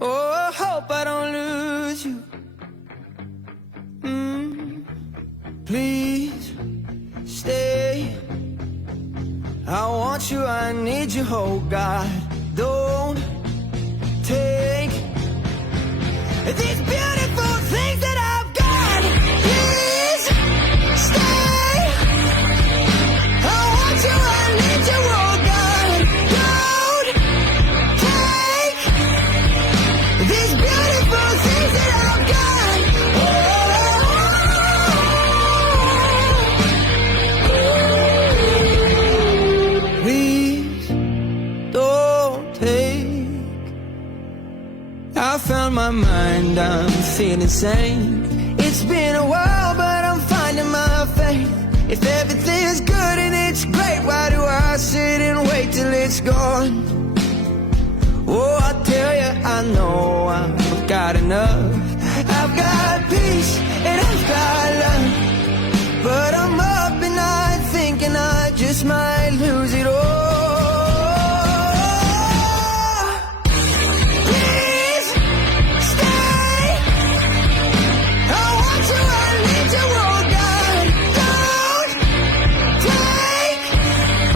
Oh, I hope I don't lose you. Please stay. I want you, I need you, oh God. Don't take these beautiful things that I've got. Please stay. I want you, I need you, oh God. Don't take these beautiful things that I've got. Please don't take. I found my mind, I'm feeling sane. It's been a while, but I'm finding my faith. If everything's good and it's great, why do I sit and wait till it's gone? Oh, I tell you, I know I've got enough. I've got peace and I've got love, but I'm up at night thinking I just might